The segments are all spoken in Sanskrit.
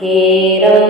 Hera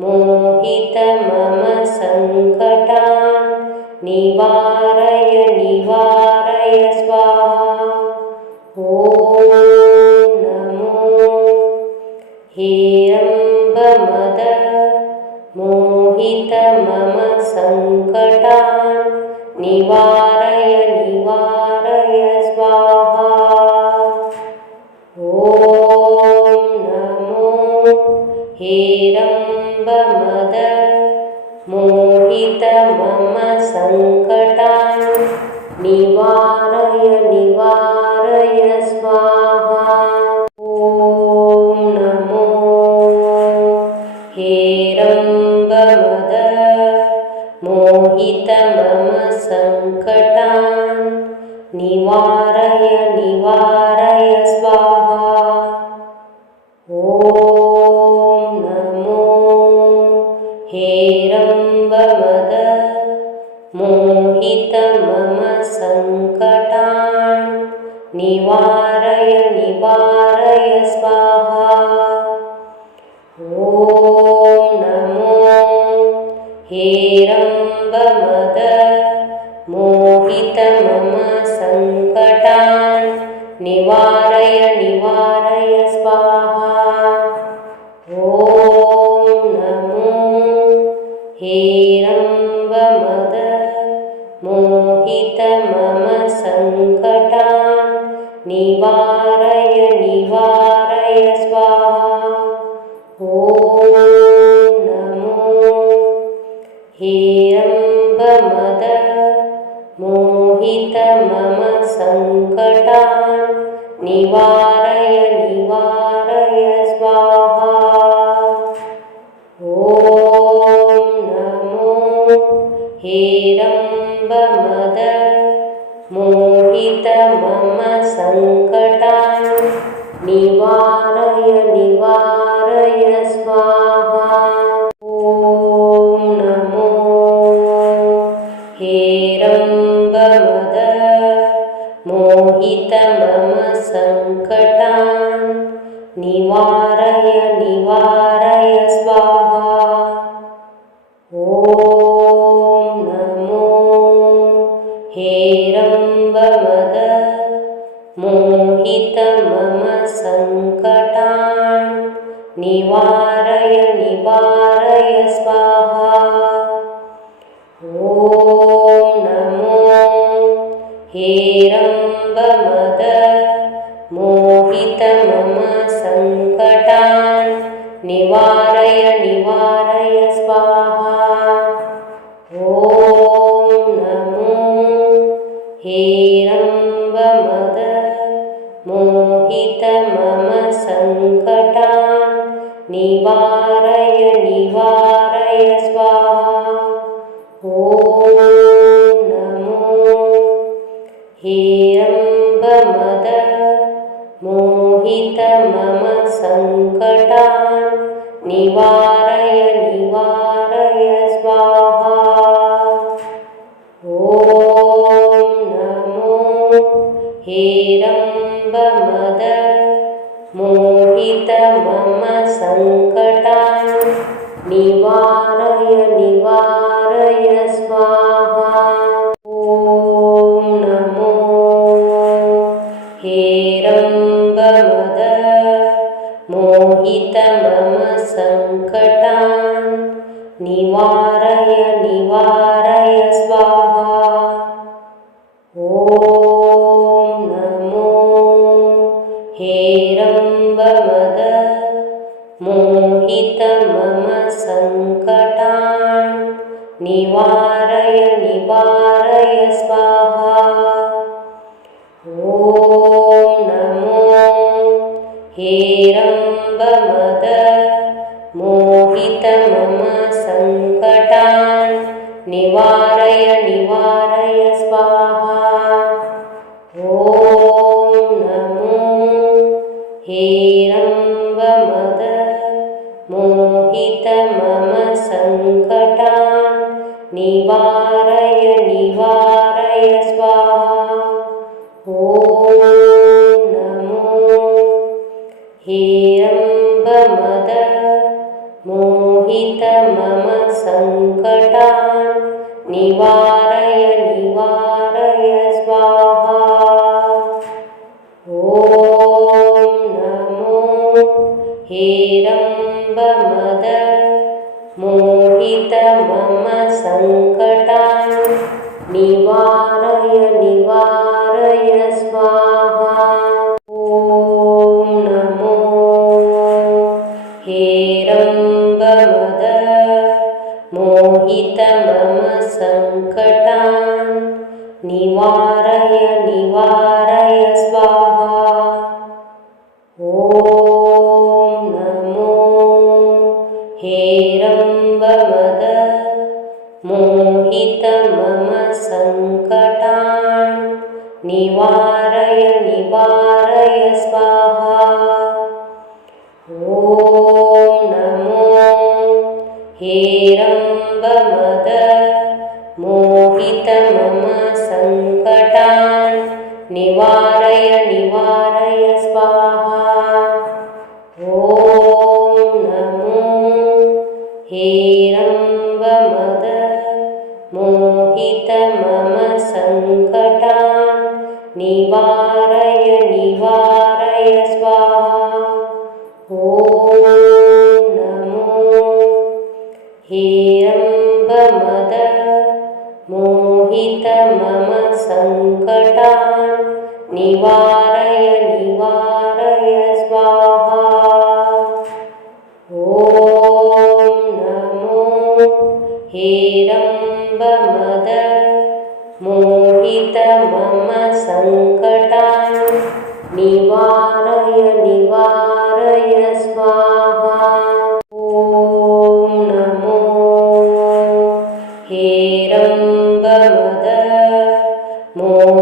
मोहित मम सङ्कटान् निवारय निवारय स्वाहा। ॐ नमो। हेयं मोहित मम सङ्कटान् निवार निवारय निवारय स्वाहा। ॐ नमो हेरम्बमद मोहित मम सङ्कटान् निवारय निवारय स्वाहा। ॐ नमो हेर हे अम्बमद मोहित मम सङ्कटान् निवार हित मम सङ्कटान् निवारय निवारय स्वाहा। ॐ नमो हेरम् हेरम्बमद मद मोहितम सङ्कटान् निवा हेरम्बमद मोहित मम सङ्कटान् निवा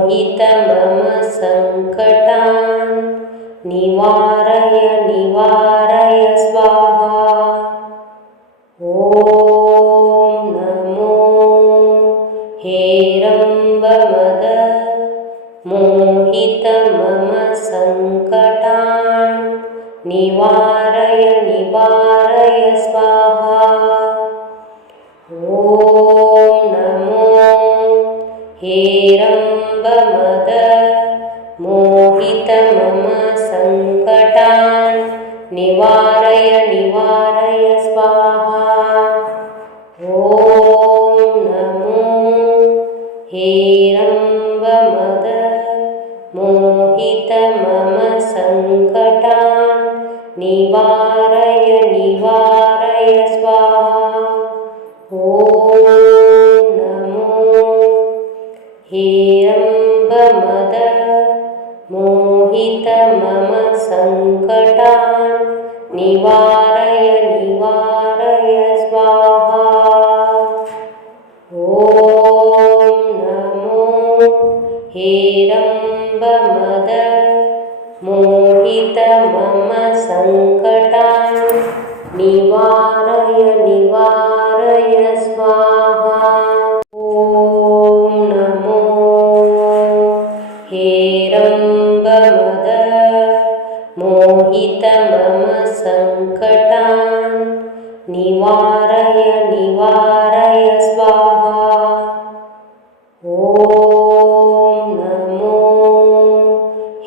मोहितमम संकटान निवा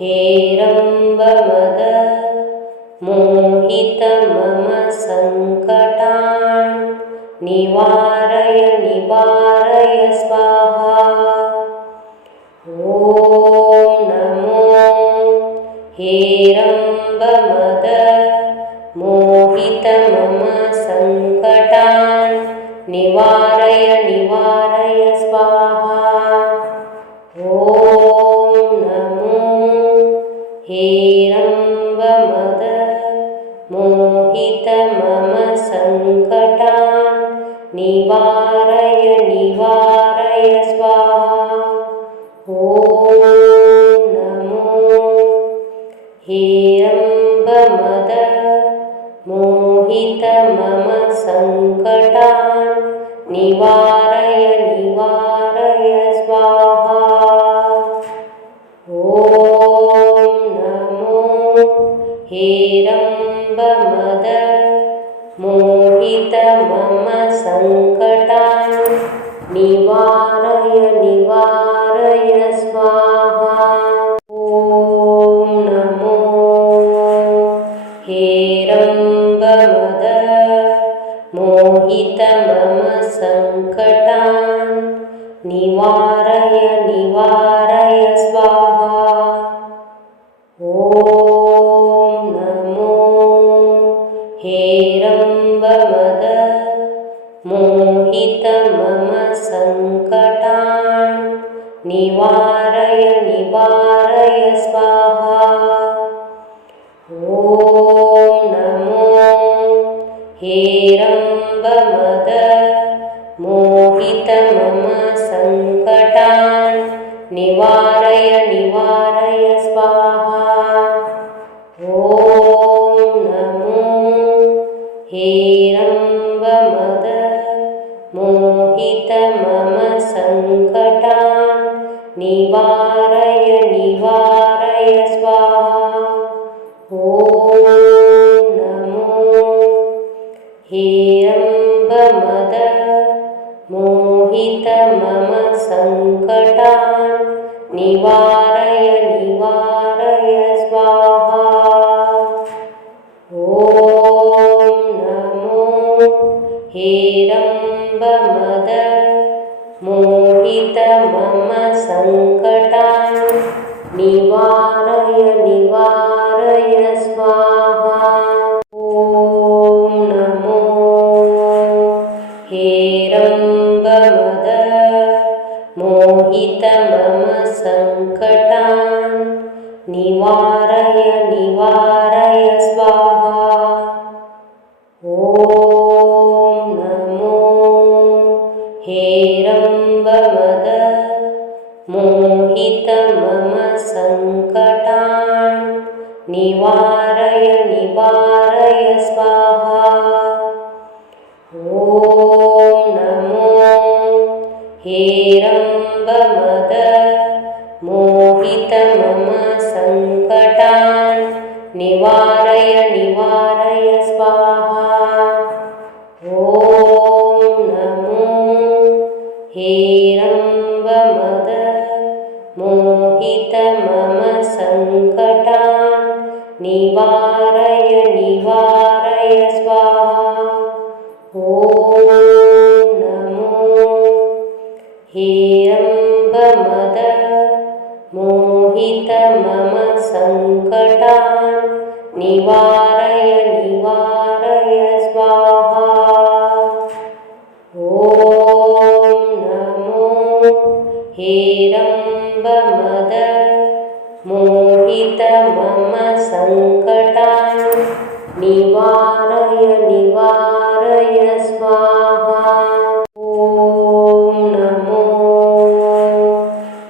हेरम्बमद मोहित मम सङ्कटान् निवारय निवारय स्वाहा। ॐ नमो हेरम् निवारय निवारय स्वाहा। ॐ नमो। हेरम्ब मोहित मम सङ्कटान् निवारय निवारय स्वाहा। ॐ नमो। हेरम् निवारय निवारय स्वाहा ॐ नमो हेरम् म्ब मद मोहित मम सङ्कटान् निवा निवारय निवारय स्वाहा। ॐ नमो हेरम्बमद मोहित मम सङ्कटान् निवारय निवारय स्वाहा। ॐ नमो हेरम् நிவாரை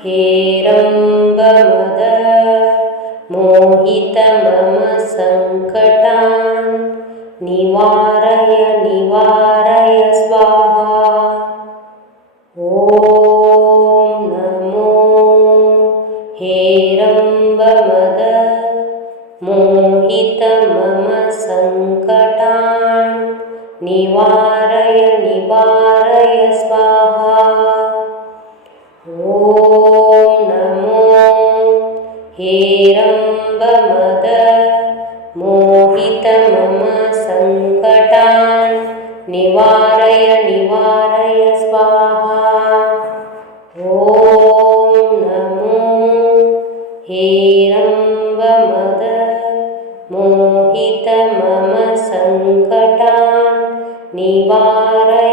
के मोहित मम सङ्कटान् निवारय।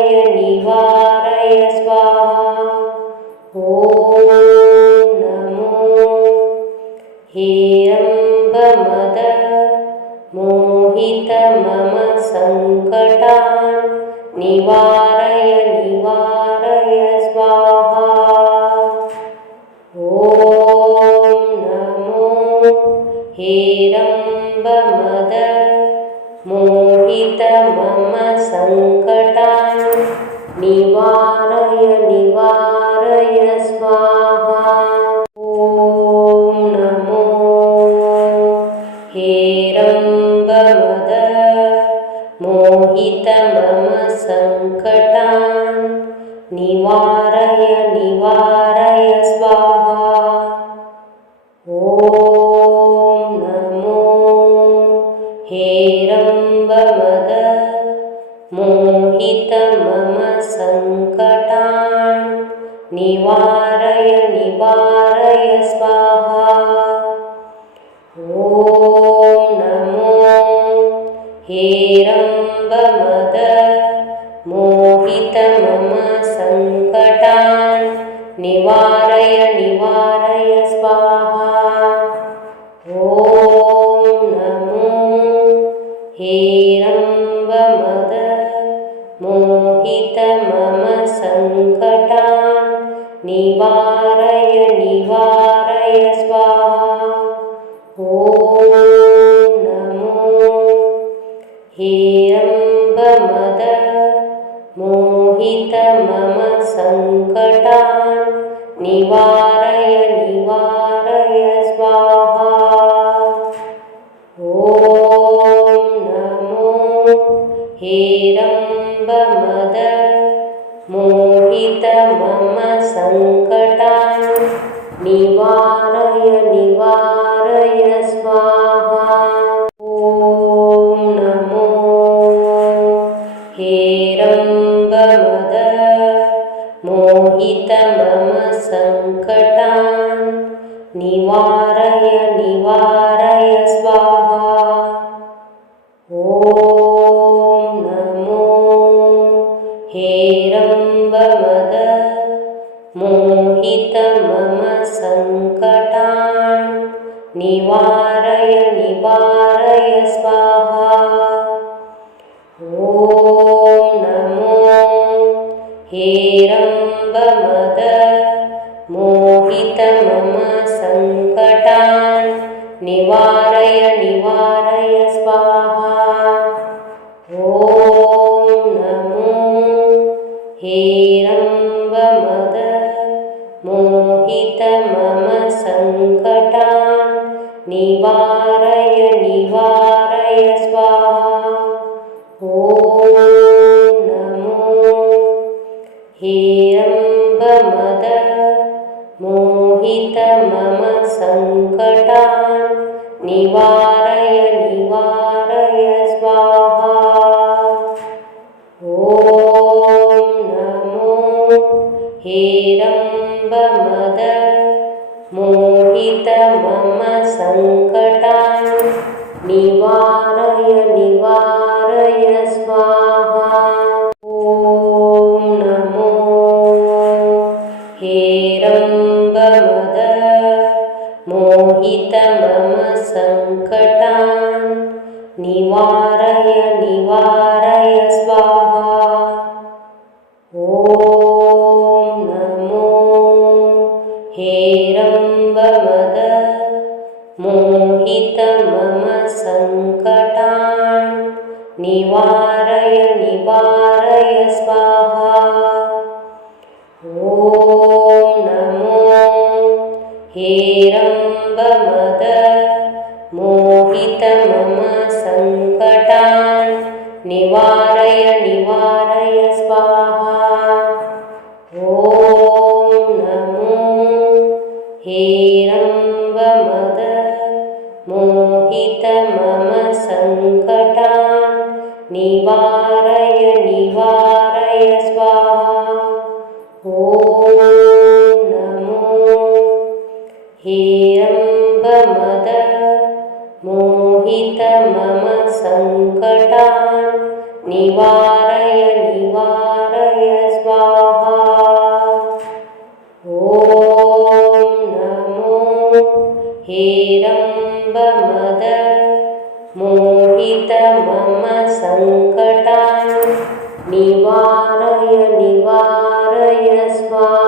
वारय स्वाहा। ॐ नमो हेरम्बमद मद मोहितम सङ्कटान् निवा हे अम्बमद मोहित मम सङ्कटान् निवारय निवारय स्वाहा। ॐ नमो हेरम् निवारय निवारय स्वाहा। ॐ नमो हेरम्बमद मोहित मम सङ्कटान् निवारय निवारय स्वाहा। ॐ नमो हेरं निवारय निवारय स्वाहा। ॐ नमो। हेरम्बमद मोहित मम सङ्कटान् निवारय निवारय स्वाहा। ॐ नमो। हेरं विलम्बमद निवारय निवारय स्वा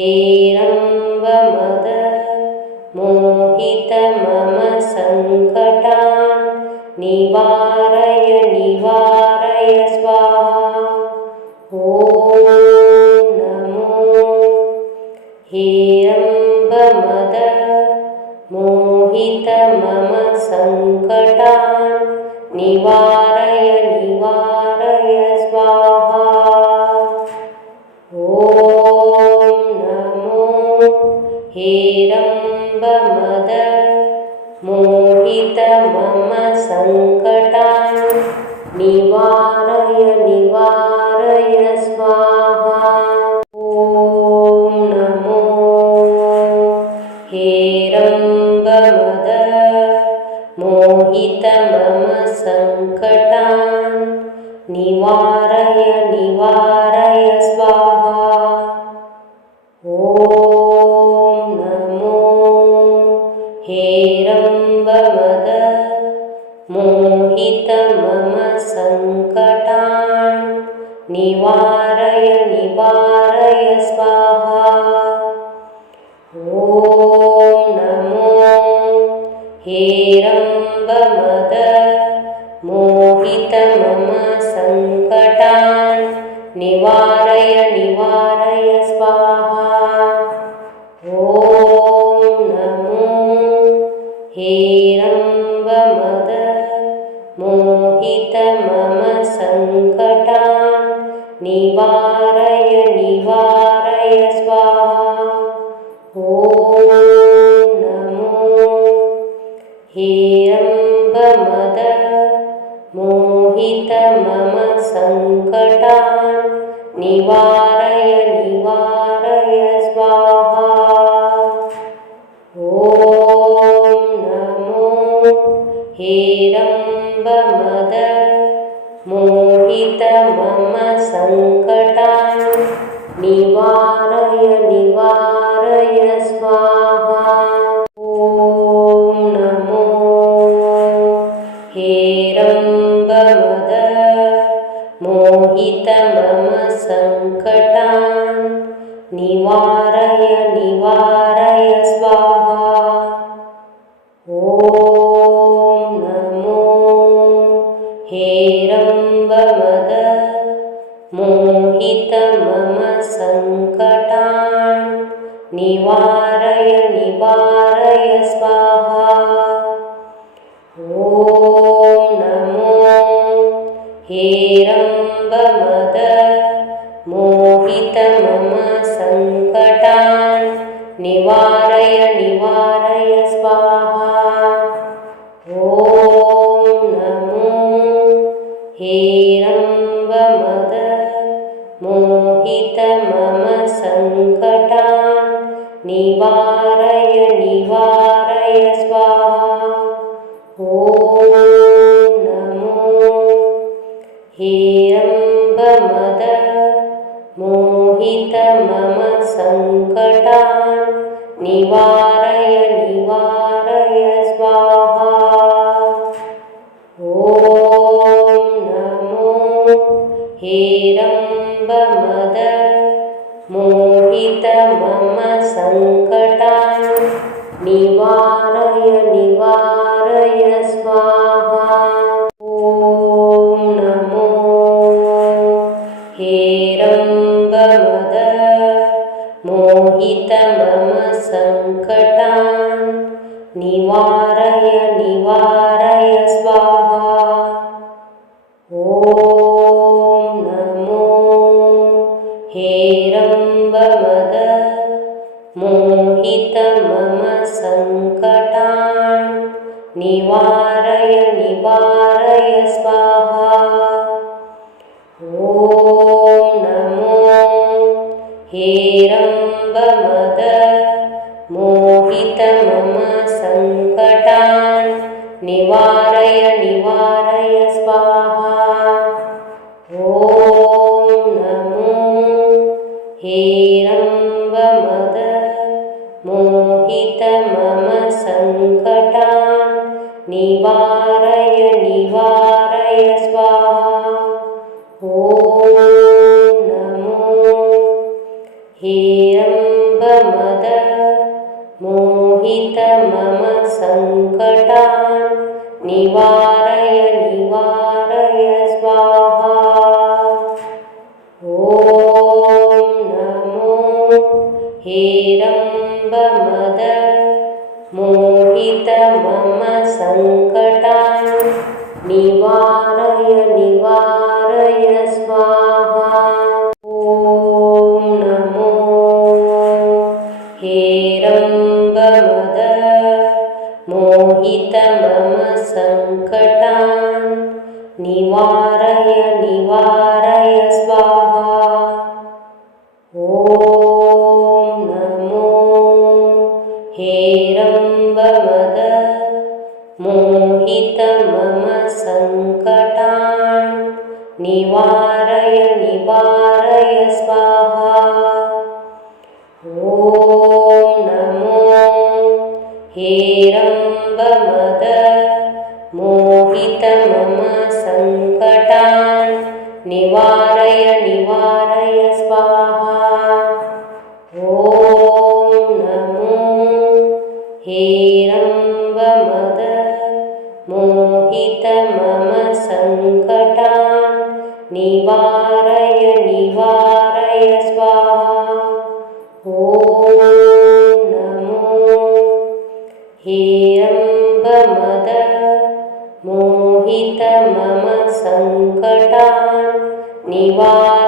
Hey, मोहितमम संकटान निवार स्वाहा ओ नमो हे हेरम्बमद मोहित मम सङ्कटान् निवारय निवारय स्वाहा। ॐ नमो हेरम् నివార Hera मोहितमम संकट निवारय निवारय स्वाहा। ॐ नमो हेरम्बमद मोहित मम सङ्कटान्। निवारय निवारय स्वाहा। ॐ नमो हेरम्बमद मोहित मम सङ्कटान्। 你我